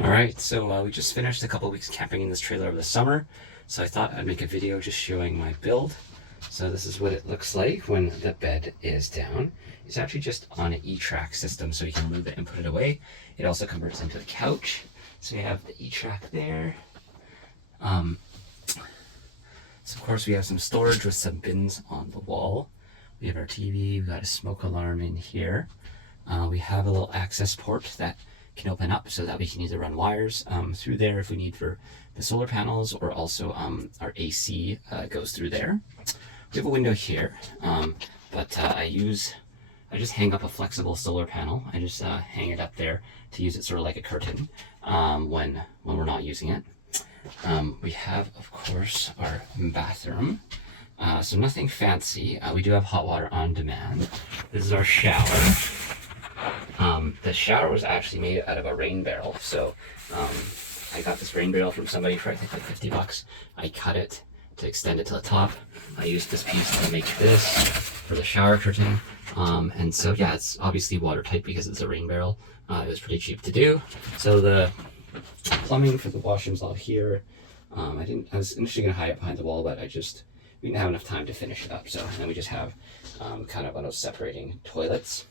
All right, so we just finished a couple weeks camping in this trailer over the summer, so I thought I'd make a video just showing my build. So this is what it looks like when the bed is down. It's actually just on an E-Track system, so you can move it and put it away. It also converts into the couch. So we have the E-Track there. So of course we have some storage with some bins on the wall. We have our TV, we've got a smoke alarm in here. We have a little access port that can open up so that we can either run wires through there if we need for the solar panels, or also our AC goes through there. We have a window here, but I just hang up a flexible solar panel. I just hang it up there to use it sort of like a curtain when we're not using it. We have, of course, our bathroom. So nothing fancy. We do have hot water on demand. This is our shower. The shower was actually made out of a rain barrel. So I got this rain barrel from somebody for I think like 50 bucks. I cut it to extend it to the top. I used this piece to make this for the shower curtain. And so yeah, it's obviously watertight because it's a rain barrel. It was pretty cheap to do. So the plumbing for the washrooms all here. I was initially gonna hide it behind the wall, but we didn't have enough time to finish it up. So then we just have kind of one of those separating toilets.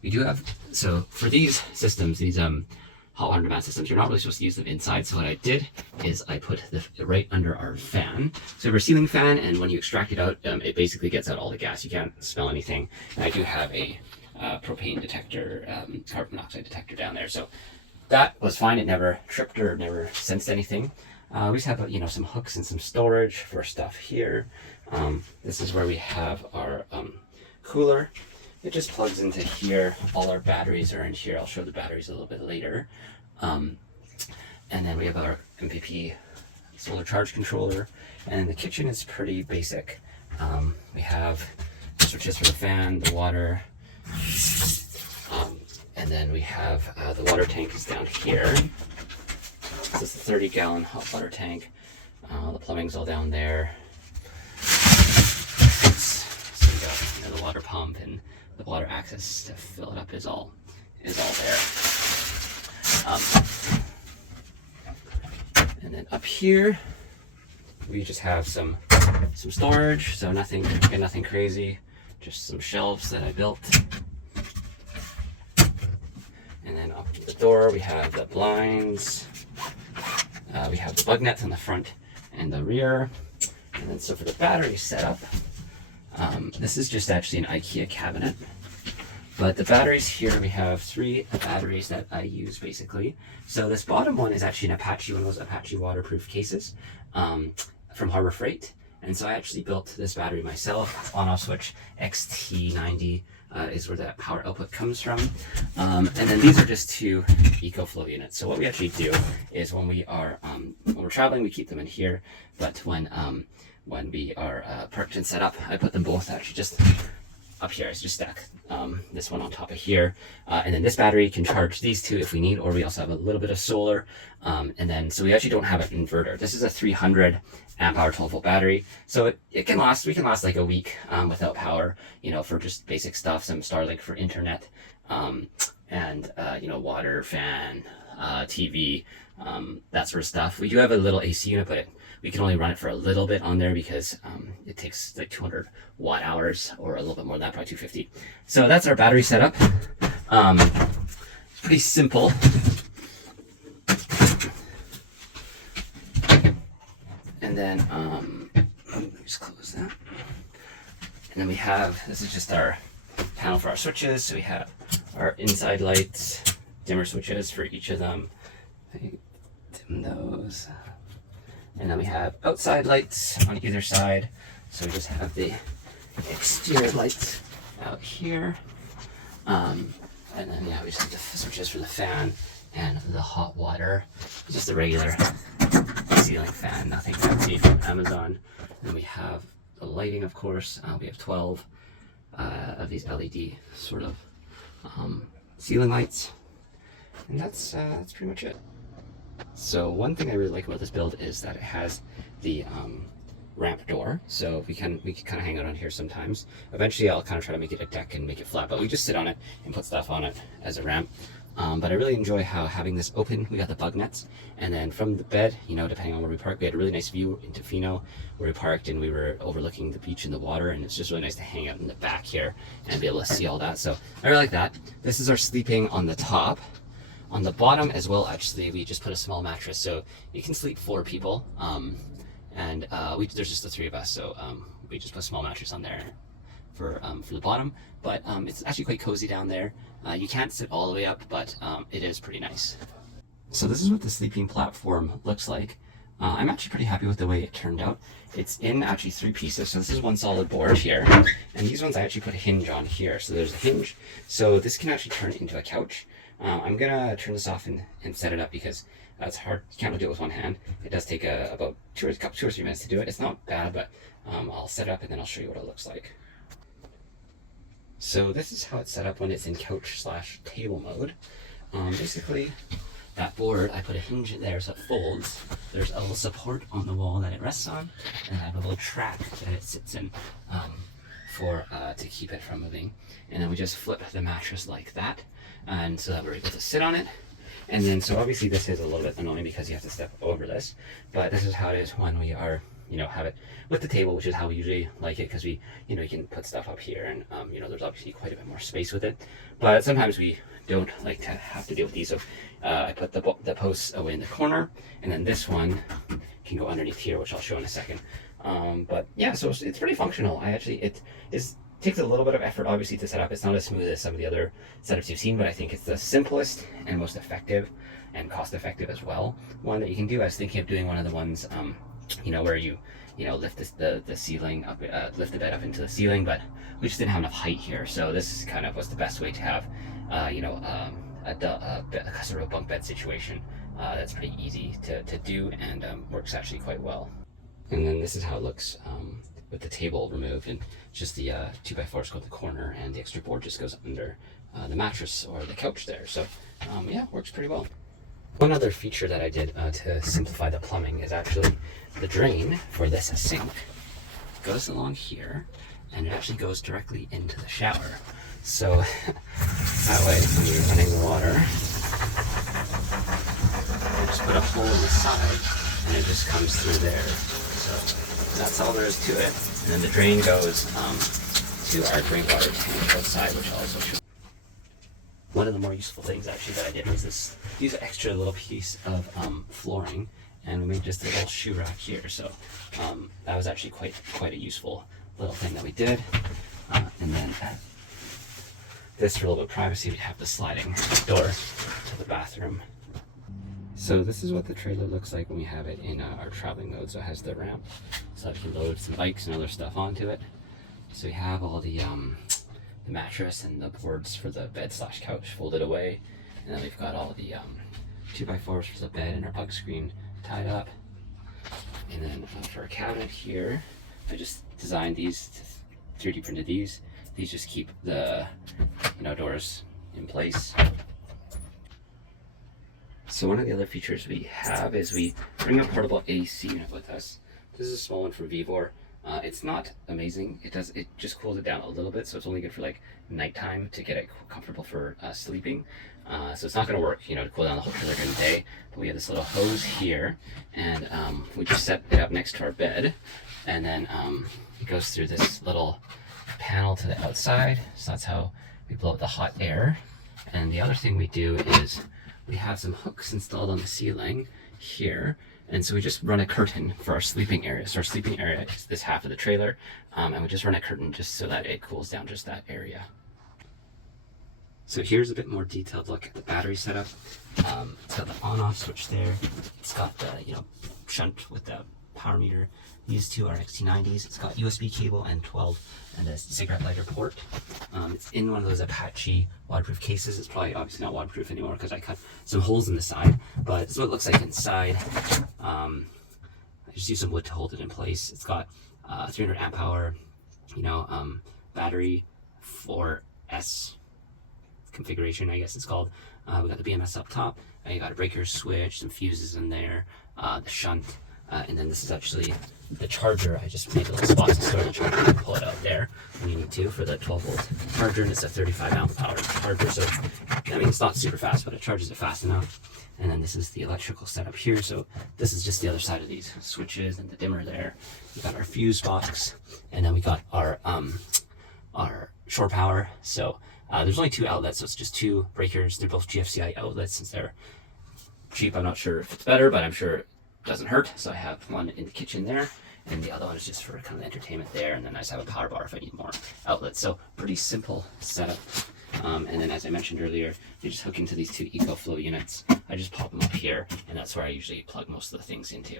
We do have, so for these systems, these hot water demand systems, you're not really supposed to use them inside. So what I did is I put it right under our fan. So we have a ceiling fan, and when you extract it out, it basically gets out all the gas. You can't smell anything. And I do have a propane detector, carbon monoxide detector down there. So that was fine. It never tripped or never sensed anything. We just have, some hooks and some storage for stuff here. This is where we have our cooler. It just plugs into here. All our batteries are in here. I'll show the batteries a little bit later. And then we have our MPP solar charge controller. And the kitchen is pretty basic. We have switches for the fan, the water. And then we have the water tank is down here. This is a 30-gallon hot water tank. The plumbing's all down there. So we got the water pump, and the water access to fill it up is all there. And then up here, we just have some storage. So nothing crazy, just some shelves that I built. And then up the door, we have the blinds. We have the bug nets on the front and the rear. And then so for the battery setup, this is just actually an IKEA cabinet. But the batteries here, we have 3 batteries that I use basically. So this bottom one is actually an Apache, one of those Apache waterproof cases from Harbor Freight. And so I actually built this battery myself. On-off switch XT90 is where that power output comes from. And then these are just 2 EcoFlow units. So what we actually do is when we're traveling, we keep them in here. But when we are parked and set up, I put them both actually just up here. I just stack this one on top of here. And then this battery can charge these 2 if we need, or we also have a little bit of solar. And then, so we actually don't have an inverter. This is a 300 amp hour 12-volt battery. So we can last like a week without power, for just basic stuff, some Starlink for internet, and water, fan, TV, that sort of stuff. We do have a little AC unit, but we can only run it for a little bit on there because it takes like 200 watt hours, or a little bit more than that, probably 250. So that's our battery setup. It's pretty simple. And then, let me just close that. And then we have, this is just our panel for our switches. So we have our inside lights, dimmer switches for each of them. I dim those. And then we have outside lights on either side. So we just have the exterior lights out here. And then we just have the switches for the fan and the hot water. It's just a regular ceiling fan, nothing fancy from Amazon. And we have the lighting, of course. We have 12 of these LED sort of ceiling lights. And that's pretty much it. So one thing I really like about this build is that it has the ramp door. So we can kind of hang out on here sometimes. Eventually I'll kind of try to make it a deck and make it flat, but we just sit on it and put stuff on it as a ramp. But I really enjoy how having this open, we got the bug nets, and then from the bed, you know, depending on where we park, we had a really nice view into Fino where we parked, and we were overlooking the beach and the water, and it's just really nice to hang out in the back here and be able to see all that. So I really like that. This is our sleeping on the top. On the bottom as well, actually, we just put a small mattress, so you can sleep 4 people. There's just the 3 of us, so we just put a small mattress on there for the bottom. But it's actually quite cozy down there. You can't sit all the way up, but it is pretty nice. So this is what the sleeping platform looks like. I'm actually pretty happy with the way it turned out. It's in actually 3 pieces. So this is one solid board here, and these ones I actually put a hinge on here. So there's a hinge. So this can actually turn into a couch. I'm gonna turn this off and set it up because it's hard. You can't really do it with one hand. It does take about 2 or 3 minutes to do it. It's not bad, but I'll set it up and then I'll show you what it looks like. So this is how it's set up when it's in couch/table mode. Basically, that board, I put a hinge in there so it folds. There's a little support on the wall that it rests on, and I have a little track that it sits in to keep it from moving. And then we just flip the mattress like that, and so that we're able to sit on it. And then, so obviously this is a little bit annoying because you have to step over this, but this is how it is when we are, have it with the table, which is how we usually like it, because we, you can put stuff up here, and there's obviously quite a bit more space with it. But sometimes we don't like to have to deal with these, so I put the posts away in the corner, and then this one can go underneath here, which I'll show in a second. But yeah, so it's pretty functional. It takes a little bit of effort, obviously, to set up. It's not as smooth as some of the other setups you've seen, but I think it's the simplest and most effective and cost-effective as well one that you can do. I was thinking of doing one of the ones, where you lift the ceiling up, lift the bed up into the ceiling, but we just didn't have enough height here. So this kind of was the best way to have, a sort of a bunk bed situation that's pretty easy to do, and works actually quite well. And then this is how it looks with the table removed, and just the 2x4s go to the corner, and the extra board just goes under the mattress or the couch there. So yeah, works pretty well. One other feature that I did to simplify the plumbing is actually the drain for this sink goes along here, and it actually goes directly into the shower. So that way, when you're running the water, you just put a hole in the side, and it just comes through there. So that's all there is to it. And then the drain goes to our drink water tank outside, which I'll also show. One of the more useful things actually that I did was use an extra little piece of flooring, and we made just a little shoe rack here. So that was actually quite a useful little thing that we did. And then this, for a little bit of privacy, we have the sliding door to the bathroom. So this is what the trailer looks like when we have it in our traveling mode. So it has the ramp, so we can load some bikes and other stuff onto it. So we have all the mattress and the boards for the bed/couch folded away, and then we've got all the 2x4s for the bed and our bug screen tied up. And then for a cabinet here, I just designed these, 3D printed these. These just keep the doors in place. So one of the other features we have is we bring a portable AC unit with us. This is a small one from Vevor. It's not amazing. It just cools it down a little bit, so it's only good for like nighttime to get it comfortable for sleeping. So it's not going to work, to cool down the whole trailer during the day. But we have this little hose here, and we just set it up next to our bed, and then it goes through this little panel to the outside. So that's how we blow out the hot air. And the other thing we do is we have some hooks installed on the ceiling here. And so we just run a curtain for our sleeping area. So our sleeping area is this half of the trailer, and we just run a curtain just so that it cools down just that area. So here's a bit more detailed look at the battery setup. It's got the on-off switch there. It's got the shunt with the power meter. These two are XT90s. It's got USB cable and 12 and a cigarette lighter port. It's in one of those Apache waterproof cases. It's probably obviously not waterproof anymore because I cut some holes in the side, but this is what it looks like inside. I just used some wood to hold it in place. It's got 300 amp hour, battery 4S configuration, I guess it's called. We got the BMS up top. You got a breaker switch, some fuses in there, the shunt. And then this is actually the charger. I just made a little spot to store the charger. You can pull it out there when you need to for the 12-volt charger, and it's a 35 amp hour charger. So, I mean, it's not super fast, but it charges it fast enough. And then this is the electrical setup here. So this is just the other side of these switches and the dimmer there. We got our fuse box, and then we got our shore power. So there's only 2 outlets, so it's just 2 breakers. They're both GFCI outlets. Since they're cheap, I'm not sure if it's better, but I'm sure it doesn't hurt. So I have one in the kitchen there, and the other one is just for kind of entertainment there. And then I just have a power bar if I need more outlets. So pretty simple setup. And then, as I mentioned earlier, they just hook into these 2 EcoFlow units. I just pop them up here, and that's where I usually plug most of the things into.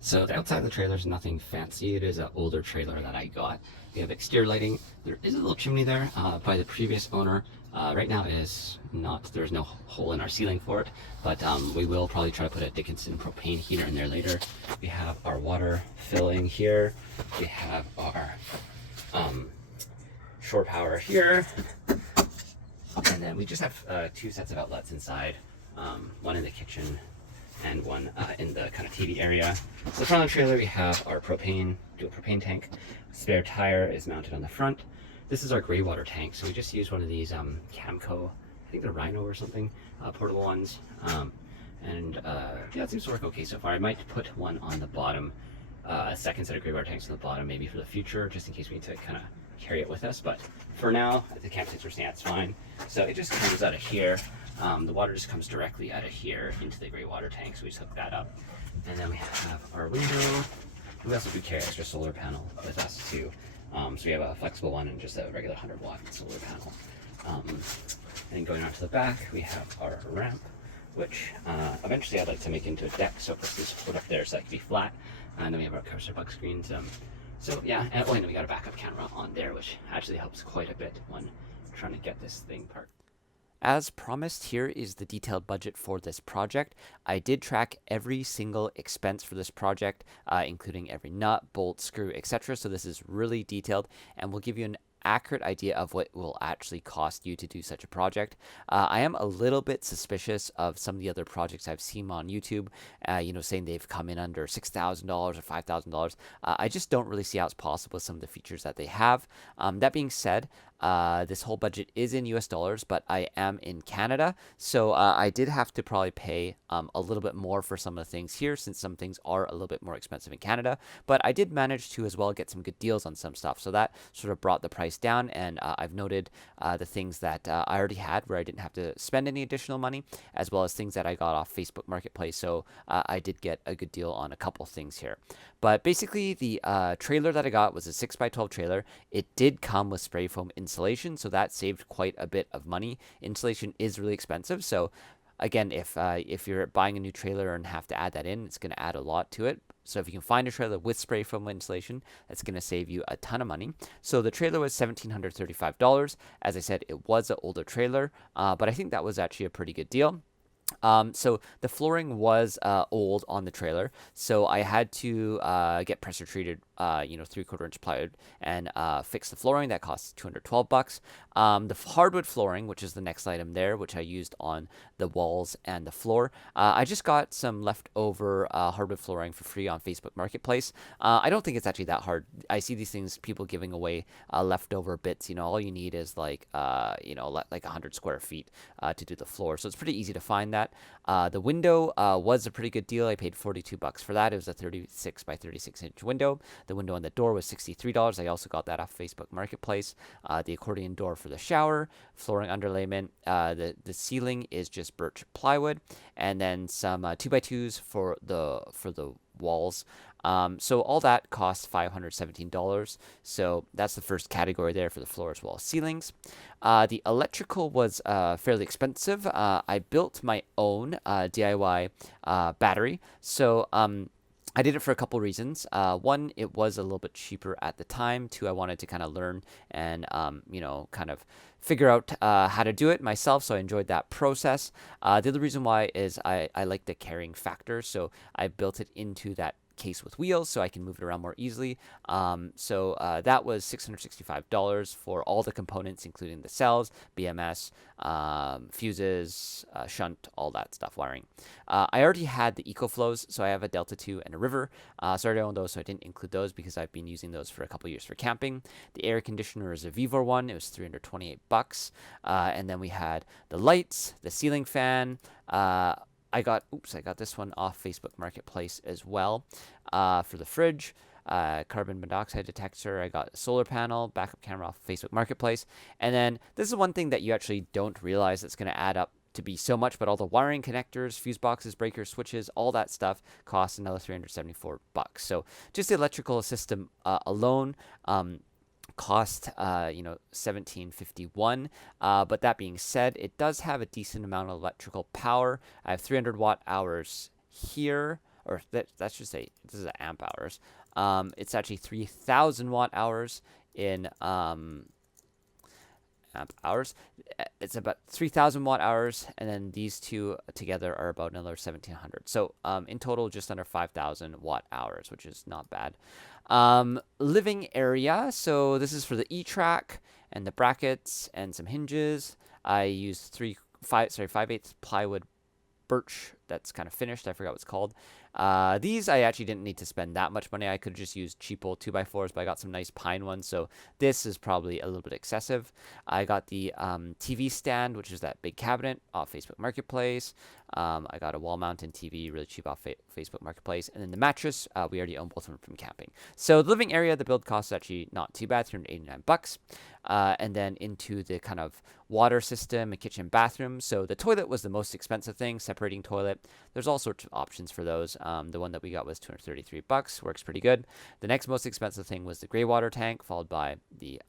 So the outside of the trailer is nothing fancy. It is an older trailer that I got. We have exterior lighting. There is a little chimney there by the previous owner. Right now it is not, there's no hole in our ceiling for it, but we will probably try to put a Dickinson propane heater in there later. We have our water filling here. We have our shore power here, and then we just have 2 sets of outlets inside, one in the kitchen and one in the kind of TV area. So the front of the trailer we have our propane, dual propane tank. Spare tire is mounted on the front. This is our gray water tank, so we just use one of these Camco, I think they're Rhino or something, portable ones, and yeah, it seems to work okay so far. I might put one on the bottom, a second set of gray water tanks on the bottom, maybe for the future, just in case we need to kind of carry it with us. But for now, the campsites we're staying at, it's fine. So it just comes out of here. The water just comes directly out of here into the gray water tank, so we just hook that up. And then we have our window. We also do carry extra solar panel with us too. So we have a flexible one and just a regular 100-watt solar panel. And then going on to the back, we have our ramp, which eventually I'd like to make into a deck. So first this put up there so that can be flat. And then we have our cover bug screens. So yeah, and then we got a backup camera on there, which actually helps quite a bit when trying to get this thing parked. As promised, here is the detailed budget for this project. I did track every single expense for this project, including every nut, bolt, screw, etc. So this is really detailed and will give you an accurate idea of what will actually cost you to do such a project. I am a little bit suspicious of some of the other projects I've seen on YouTube, saying they've come in under $6,000 or $5,000. I just don't really see how it's possible with some of the features that they have. That being said, this whole budget is in US dollars, but I am in Canada, so I did have to probably pay a little bit more for some of the things here, since some things are a little bit more expensive in Canada. But I did manage to as well get some good deals on some stuff, so that sort of brought the price down. And I've noted the things that I already had where I didn't have to spend any additional money, as well as things that I got off Facebook Marketplace. So I did get a good deal on a couple things here. But basically, the trailer that I got was a 6x12 trailer. It did come with spray foam insulation, so that saved quite a bit of money. Insulation is really expensive, so again, if you're buying a new trailer and have to add that in, it's going to add a lot to it. So if you can find a trailer with spray foam insulation, that's going to save you a ton of money. So the trailer was $1,735. As I said, it was an older trailer, but I think that was actually a pretty good deal. So the flooring was old on the trailer, so I had to get pressure treated, 3/4 inch plywood and fix the flooring. That costs $212. The hardwood flooring, which is the next item there, which I used on the walls and the floor. I just got some leftover hardwood flooring for free on Facebook Marketplace. I don't think it's actually that hard. I see these things, people giving away leftover bits. All you need is like 100 square feet to do the floor, so it's pretty easy to find that. The window was a pretty good deal. I paid $42 for that. It was a 36 by 36 inch window. The window on the door was $63. I also got that off Facebook Marketplace. The accordion door for the shower, flooring underlayment. The ceiling is just birch plywood, and then some 2x2s for the walls. So all that costs $517. So that's the first category there for the floor as well as ceilings. The electrical was fairly expensive. I built my own DIY battery. So I did it for a couple reasons. One, it was a little bit cheaper at the time. Two, I wanted to kind of learn and, kind of figure out how to do it myself, so I enjoyed that process. The other reason why is I like the carrying factor, so I built it into that case with wheels, so I can move it around more easily. That was $665 for all the components, including the cells, BMS, fuses, shunt, all that stuff, wiring. I already had the EcoFlows, so I have a Delta 2 and a River. So I already own those, so I didn't include those because I've been using those for a couple years for camping. The air conditioner is a Vivor one. It was $328. And then we had the lights, the ceiling fan. I got this one off Facebook Marketplace as well for the fridge. Carbon monoxide detector. I got a solar panel, backup camera off Facebook Marketplace. And then this is one thing that you actually don't realize that's going to add up to be so much, but all the wiring connectors, fuse boxes, breakers, switches, all that stuff costs another $374. So just the electrical system alone cost $1751. But that being said, it does have a decent amount of electrical power. I have 300 watt hours here, or that should say this is amp hours. It's actually 3,000 watt hours in amp hours. It's about 3,000 watt hours, and then these two together are about another 1,700. So in total, just under 5,000 watt hours, which is not bad. Living area. So this is for the E-track and the brackets and some hinges. I used 5/8 plywood birch that's kind of finished. I forgot what it's called. These I actually didn't need to spend that much money. I could just use cheapo 2x4s, but I got some nice pine ones, so this is probably a little bit excessive. I got the TV stand, which is that big cabinet off Facebook Marketplace. I got a wall-mounted TV, really cheap off Facebook Marketplace. And then the mattress, we already own both of them from camping. So the living area, the build cost is actually not too bad, $389. And then into the kind of water system and kitchen bathroom. So the toilet was the most expensive thing, separating toilet. There's all sorts of options for those. The one that we got was $233, works pretty good. The next most expensive thing was the gray water tank, followed by the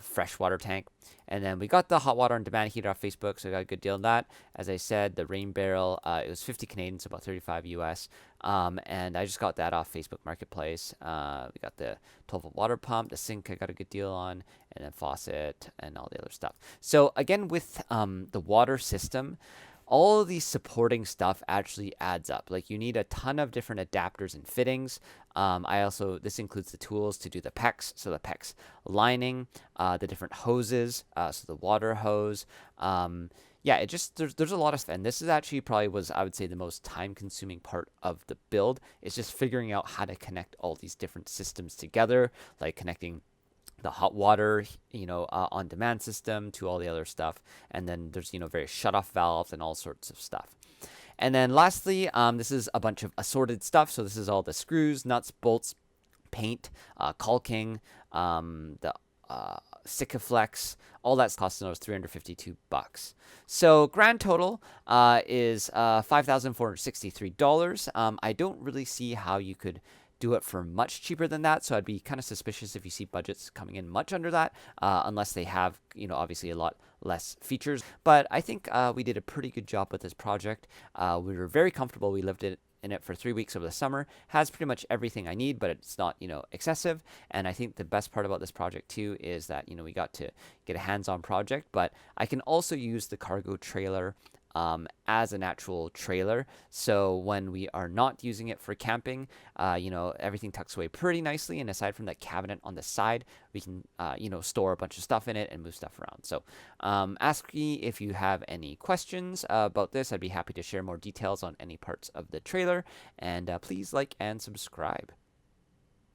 freshwater tank. And then we got the hot water on demand heater off Facebook, so I got a good deal on that. As I said, the rain barrel, it was 50 Canadian, so about 35 US. And I just got that off Facebook Marketplace. We got the 12-volt water pump, the sink I got a good deal on, and then faucet and all the other stuff. So again, with the water system, all of these supporting stuff actually adds up. Like you need a ton of different adapters and fittings. This includes the tools to do the PEX, so the PEX lining, the different hoses, so the water hose. There's a lot of stuff, and this is actually probably was, I would say, the most time-consuming part of the build. Is just figuring out how to connect all these different systems together, like connecting the hot water, on demand system to all the other stuff. And then there's, various shutoff valves and all sorts of stuff. And then lastly, this is a bunch of assorted stuff. So this is all the screws, nuts, bolts, paint, caulking, the Sikaflex, all that cost us $352. So grand total is $5,463. I don't really see how you could do it for much cheaper than that, so I'd be kind of suspicious if you see budgets coming in much under that, unless they have, obviously a lot less features. But I think we did a pretty good job with this project. We were very comfortable. We lived in it for 3 weeks over the summer. Has pretty much everything I need, but it's not, excessive. And I think the best part about this project too is that, we got to get a hands-on project, but I can also use the cargo trailer as an actual trailer. So when we are not using it for camping, everything tucks away pretty nicely. And aside from that cabinet on the side, we can, store a bunch of stuff in it and move stuff around. So ask me if you have any questions about this. I'd be happy to share more details on any parts of the trailer. And please like and subscribe.